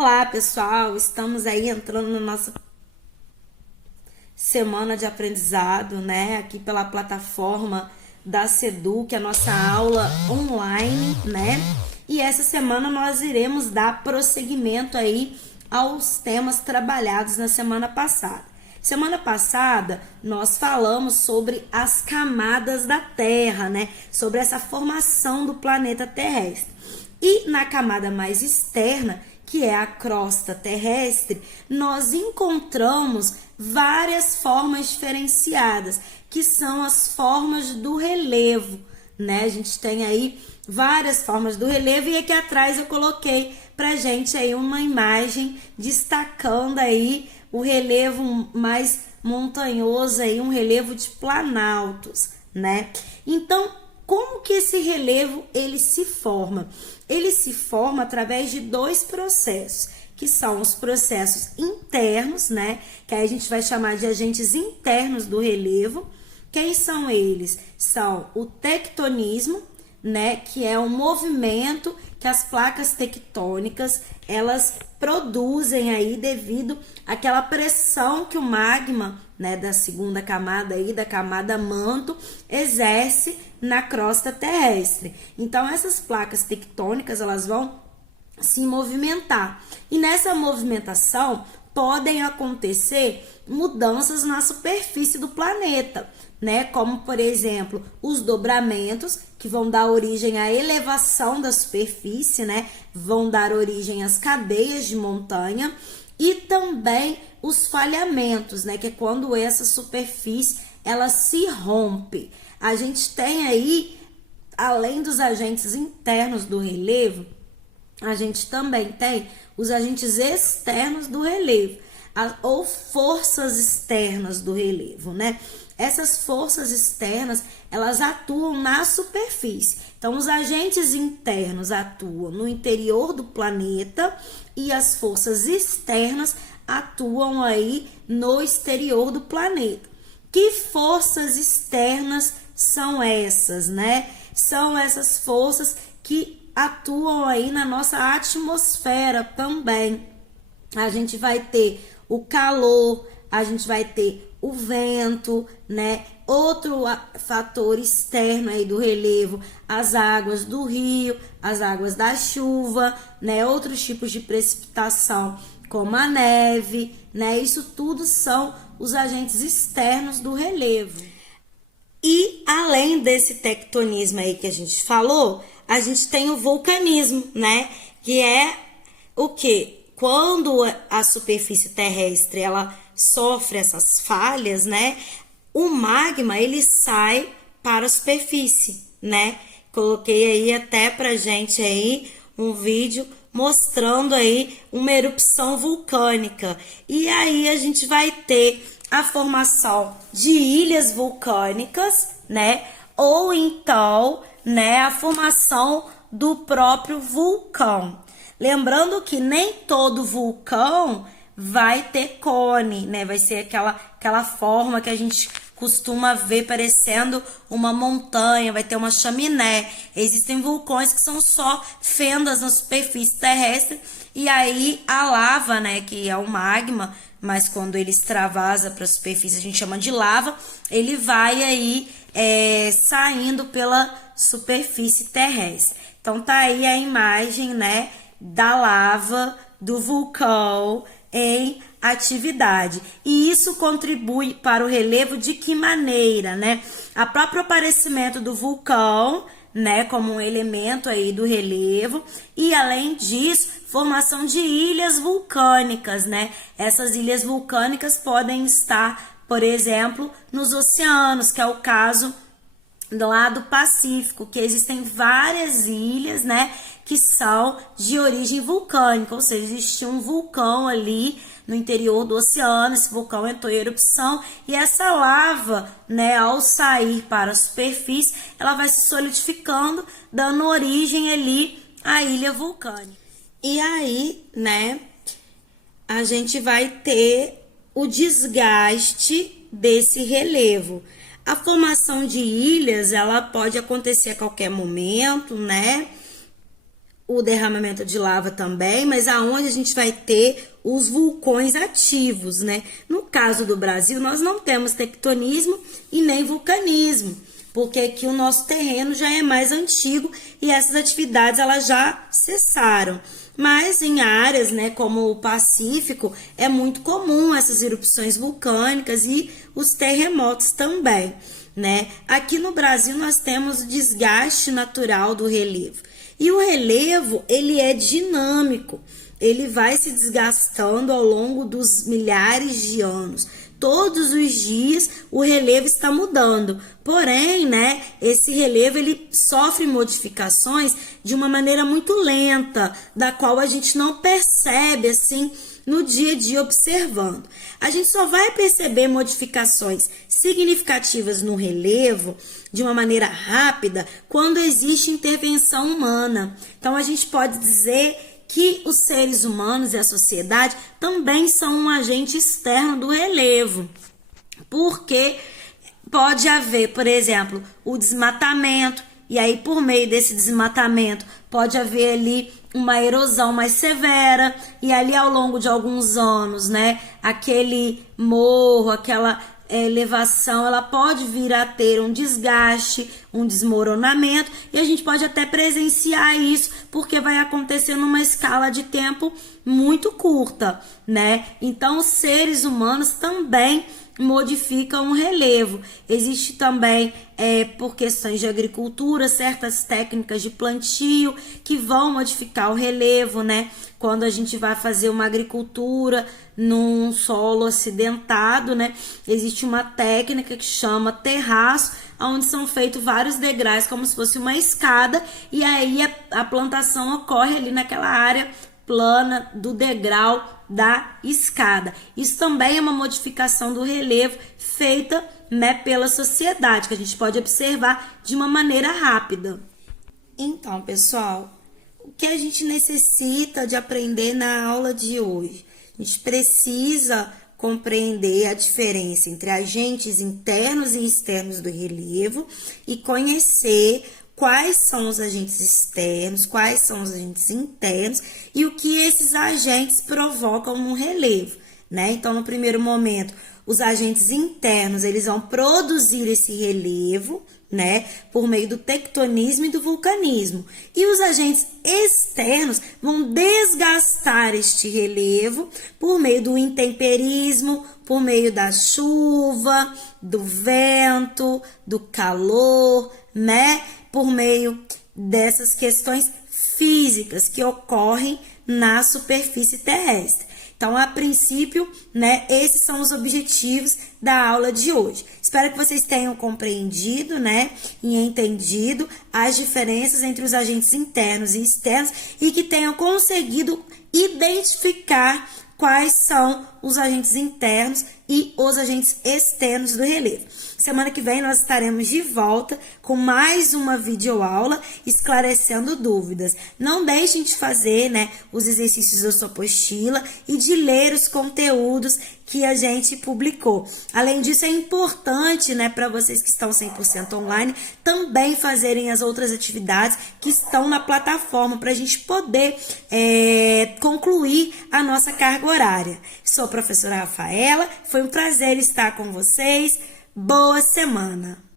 Olá, pessoal! Estamos aí entrando na nossa semana de aprendizado, né? Aqui pela plataforma da Sedu, que é a nossa aula online, né? E essa semana nós iremos dar prosseguimento aí aos temas trabalhados na semana passada. Semana passada nós falamos sobre as camadas da Terra, né? Sobre essa formação do planeta terrestre. E na camada mais externa, que é a crosta terrestre, nós encontramos várias formas diferenciadas, que são as formas do relevo, né? A gente tem aí várias formas do relevo e aqui atrás eu coloquei pra gente aí uma imagem destacando aí o relevo mais montanhoso aí, um relevo de planaltos, né? Então, como que esse relevo ele se forma? Ele se forma através de dois processos, que são os processos internos, né? Que aí a gente vai chamar de agentes internos do relevo. Quem são eles? São o tectonismo, né? Que é um movimento que as placas tectônicas elas produzem aí devido àquela pressão que o magma, né, da segunda camada aí, da camada manto, exerce na crosta terrestre. Então essas placas tectônicas elas vão se movimentar. E nessa movimentação podem acontecer mudanças na superfície do planeta, né? Como, por exemplo, os dobramentos, que vão dar origem à elevação da superfície, né? Vão dar origem às cadeias de montanha e também os falhamentos, né? Que é quando essa superfície ela se rompe. A gente tem aí, além dos agentes internos do relevo, a gente também tem os agentes externos do relevo, ou forças externas do relevo, né? Essas forças externas, elas atuam na superfície. Então, os agentes internos atuam no interior do planeta e as forças externas atuam aí no exterior do planeta. Que forças externas são essas, né? São essas forças que atuam aí na nossa atmosfera também. A gente vai ter o calor, a gente vai ter o vento, né? Outro fator externo aí do relevo, as águas do rio, as águas da chuva, né? Outros tipos de precipitação, como a neve, né? Isso tudo são os agentes externos do relevo. E além desse tectonismo aí que a gente falou, a gente tem o vulcanismo, né? Que é o quê? Quando a superfície terrestre ela sofre essas falhas, né? O magma ele sai para a superfície, né? Coloquei aí até pra gente aí um vídeo mostrando aí uma erupção vulcânica. E aí a gente vai ter a formação de ilhas vulcânicas, né? Ou então, né, a formação do próprio vulcão. Lembrando que nem todo vulcão vai ter cone, né? Vai ser aquela forma que a gente costuma ver parecendo uma montanha, vai ter uma chaminé. Existem vulcões que são só fendas na superfície terrestre e aí a lava, né, que é o magma, mas quando ele extravasa para a superfície a gente chama de lava, ele vai aí saindo pela superfície terrestre. Então tá aí a imagem, né, da lava do vulcão em atividade. E isso contribui para o relevo de que maneira, né? A próprio aparecimento do vulcão, né, como um elemento aí do relevo, e além disso, formação de ilhas vulcânicas, né? Essas ilhas vulcânicas podem estar, por exemplo, nos oceanos, que é o caso do lado Pacífico, que existem várias ilhas, né, que são de origem vulcânica, ou seja, existe um vulcão ali no interior do oceano, esse vulcão entrou em erupção e essa lava, né, ao sair para a superfície, ela vai se solidificando, dando origem ali à ilha vulcânica. E aí, né, a gente vai ter o desgaste desse relevo. A formação de ilhas, ela pode acontecer a qualquer momento, né? o derramamento de lava também, mas aonde a gente vai ter os vulcões ativos, né? No caso do Brasil, nós não temos tectonismo e nem vulcanismo, porque aqui o nosso terreno já é mais antigo e essas atividades elas já cessaram. Mas em áreas, né, como o Pacífico, é muito comum essas erupções vulcânicas e os terremotos também, né? Aqui no Brasil nós temos o desgaste natural do relevo. E o relevo, ele é dinâmico, ele vai se desgastando ao longo dos milhares de anos. Todos os dias o relevo está mudando, porém, né, esse relevo ele sofre modificações de uma maneira muito lenta, da qual a gente não percebe assim no dia a dia observando. A gente só vai perceber modificações significativas no relevo de uma maneira rápida quando existe intervenção humana. Então a gente pode dizer que os seres humanos e a sociedade também são um agente externo do relevo, porque pode haver, por exemplo, o desmatamento, e aí por meio desse desmatamento pode haver ali uma erosão mais severa, e ali ao longo de alguns anos, né, aquele morro, aquela elevação, ela pode vir a ter um desgaste, um desmoronamento, e a gente pode até presenciar isso, porque vai acontecer numa escala de tempo muito curta, né? Então, os seres humanos também modificam o relevo. Existe também, por questões de agricultura, certas técnicas de plantio que vão modificar o relevo, né? Quando a gente vai fazer uma agricultura num solo acidentado, né? Existe uma técnica que chama terraço, onde são feitos vários degraus, como se fosse uma escada, e aí a plantação ocorre ali naquela área plana do degrau da escada. Isso também é uma modificação do relevo feita, né, pela sociedade, que a gente pode observar de uma maneira rápida. Então, pessoal, o que a gente necessita de aprender na aula de hoje? A gente precisa compreender a diferença entre agentes internos e externos do relevo e conhecer quais são os agentes externos, quais são os agentes internos e o que esses agentes provocam no relevo, né? Então, no primeiro momento, os agentes internos, eles vão produzir esse relevo, né, por meio do tectonismo e do vulcanismo. E os agentes externos vão desgastar este relevo por meio do intemperismo, por meio da chuva, do vento, do calor, né, por meio dessas questões físicas que ocorrem na superfície terrestre. Então, a princípio, né, esses são os objetivos da aula de hoje. Espero que vocês tenham compreendido, né, e entendido as diferenças entre os agentes internos e externos e que tenham conseguido identificar quais são os agentes internos e os agentes externos do relevo. Semana que vem nós estaremos de volta com mais uma videoaula esclarecendo dúvidas. Não deixem de fazer, né, os exercícios da sua apostila e de ler os conteúdos que a gente publicou. Além disso, é importante, né, para vocês que estão 100% online, também fazerem as outras atividades que estão na plataforma para a gente poder concluir a nossa carga horária. Sou a professora Rafaela, foi um prazer estar com vocês. Boa semana!